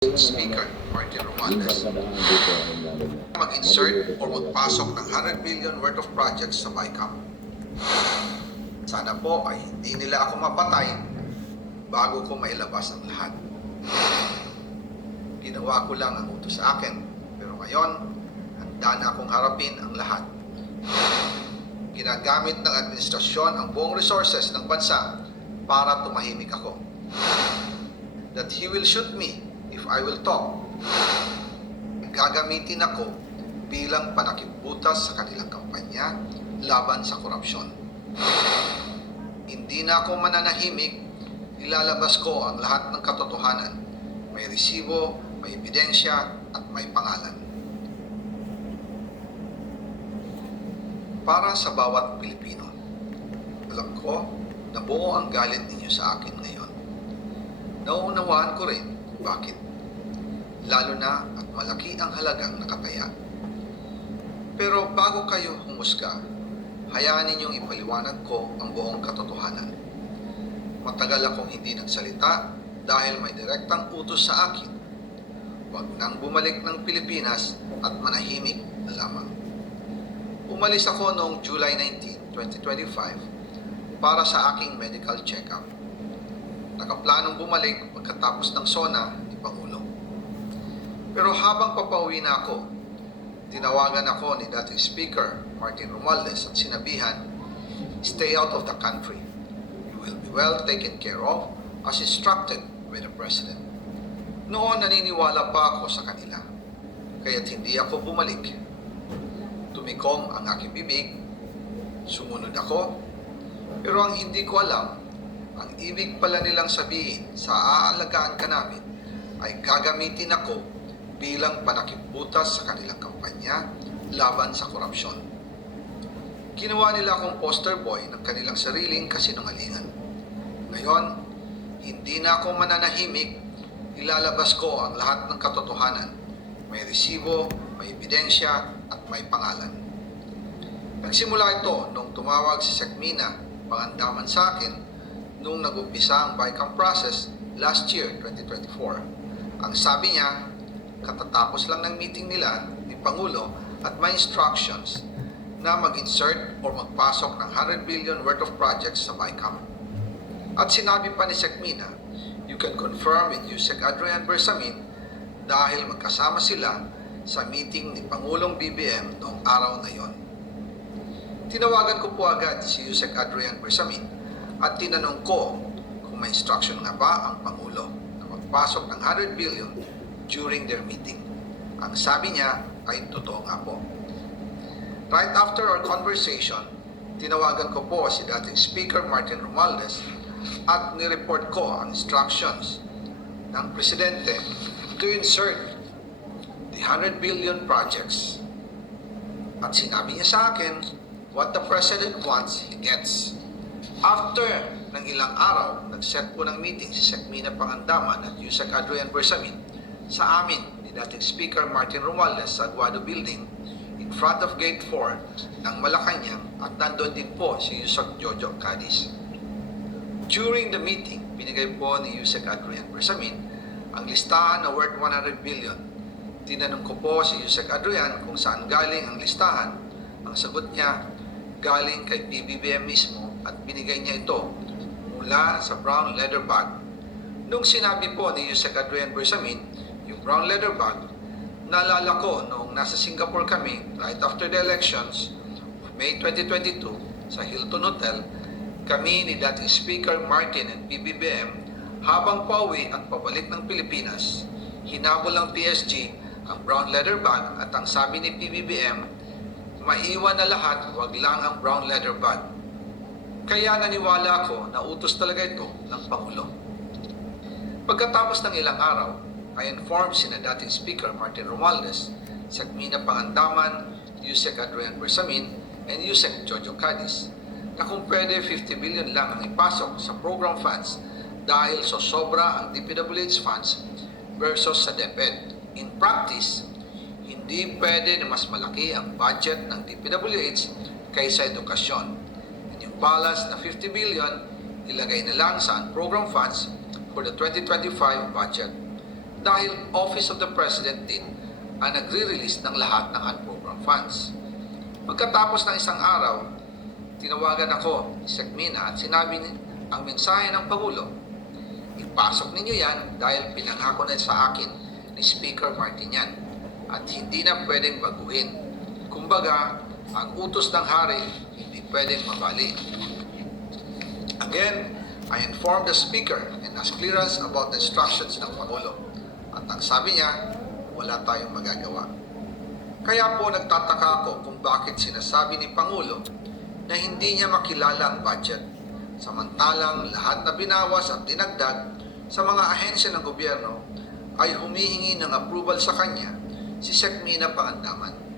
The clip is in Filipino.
Speaker Martin Romualdez mag-insert o magpasok ng 100 billion worth of projects sa BICAM. Sana po ay hindi nila ako mapatay bago ko mailabas ang lahat. Ginawa ko lang ang utos sa akin, pero ngayon, handa na akong harapin ang lahat. Ginagamit ng administrasyon ang buong resources ng bansa para tumahimik ako. That he will shoot me if I will talk. Gagamitin ako bilang panakibutas sa kanilang kampanya laban sa korupsyon. Hindi na ako mananahimik, ilalabas ko ang lahat ng katotohanan. May resibo, may ebidensya, at may pangalan. Para sa bawat Pilipino, alam ko na buo ang galit ninyo sa akin ngayon. Nauunawaan ko rin kung bakit. Lalo na at malaki ang halagang nakataya. Pero bago kayo humusga, hayaan ninyong ipaliwanag ko ang buong katotohanan. Matagal akong hindi nagsalita dahil may direktang utos sa akin. Huwag nang bumalik ng Pilipinas at manahimik na lamang. Umalis ako noong July 19, 2025 para sa aking medical check-up. Nakaplanong bumalik pagkatapos ng SONA ni Pangulo. Pero habang papauwi na ako, tinawagan ako ni dating Speaker Martin Romualdez at sinabihan, "Stay out of the country. You will be well taken care of as instructed by the President." Noon naniniwala pa ako sa kanila, kaya't hindi ako bumalik. Tumikom ang aking bibig, sumunod ako, pero ang hindi ko alam, ang ibig pala nilang sabihin sa aalagaan ka namin ay gagamitin ako bilang panakibutas sa kanilang kampanya laban sa korupsyon. Ginawa nila akong poster boy ng kanilang sariling kasinungalingan. Ngayon, hindi na ako mananahimik, ilalabas ko ang lahat ng katotohanan. May resibo, may ebidensya, at may pangalan. Nagsimula ito nung tumawag si Sekmina Pangandaman sa akin nung nag-umpisa ang BICAM process last year, 2024. Ang sabi niya, katatapos lang ng meeting nila ni Pangulo at may instructions na mag-insert o magpasok ng 100 billion worth of projects sa BICAM. At sinabi pa ni Sekmina, you can confirm with Yusek Adrian Bersamin dahil magkasama sila sa meeting ni Pangulong BBM noong araw na yon. Tinawagan ko po agad si Yusek Adrian Bersamin at tinanong ko kung may instruction nga ba ang Pangulo na magpasok ng 100 billion during their meeting. Ang sabi niya ay totoo nga po. Right after our conversation, tinawagan ko po si dating Speaker Martin Romualdez at nireport ko ang instructions ng Presidente to insert the 100 billion projects. At sinabi niya sa akin, what the President wants, he gets. After ng ilang araw, nag-set po ng meeting si Sekmina Pangandaman at Yusek Adrian Bersamin sa amin ni dating Speaker Martin Romualdez sa Aguado Building in front of Gate 4 ng Malacanang at nandun din po si Yusek Jojo Cadiz. During the meeting, binigay po ni Yusek Adrian Bersamin ang listahan na worth 100 billion. Tinanong ko po si Yusek Adrian kung saan galing ang listahan. Ang sagot niya, galing kay PBBM mismo at binigay niya ito mula sa brown leather bag. Nung sinabi po ni Yusek Adrian Bersamin, yung brown leather bag, naalala ko noong nasa Singapore kami right after the elections of May 2022 sa Hilton Hotel, kami ni dating Speaker Martin and PBBM habang pauwi at pabalik ng Pilipinas, hinabol ng PSG ang brown leather bag at ang sabi ni PBBM, maiwan na lahat, wag lang ang brown leather bag. Kaya naniwala ako na utos talaga ito ng Pangulo. Pagkatapos ng ilang araw, I informed sina dating Speaker Martin Romualdez, Sekmina Pangandaman, Yusek Adrian Bersamin, and Yusek Jojo Cadiz na kung pwede 50 billion lang ang ipasok sa program funds dahil so sobra ang DPWH funds versus sa DepEd. In practice, hindi pwede na mas malaki ang budget ng DPWH kaysa edukasyon. And yung balance na 50 billion, ilagay na lang sa program funds for the 2025 budget. dahil Office of the President din ang nagre-release ng lahat ng unprogrammed funds. Pagkatapos ng isang araw, tinawagan ako ni Sec Mina at sinabi ang mensahe ng Pangulo. Ipasok ninyo yan dahil pinangako na sa akin ni Speaker Martin yan at hindi na pwedeng baguhin. Kumbaga, ang utos ng hari hindi pwedeng mabali. Again, I informed the Speaker and asked clearance about the instructions ng Pangulo. At ang sabi niya, wala tayong magagawa. Kaya po nagtataka ako kung bakit sinasabi ni Pangulo na hindi niya makilala ang budget, samantalang lahat na binawas at dinagdag sa mga ahensya ng gobyerno ay humihingi ng approval sa kanya si Sec Mina Pangandaman.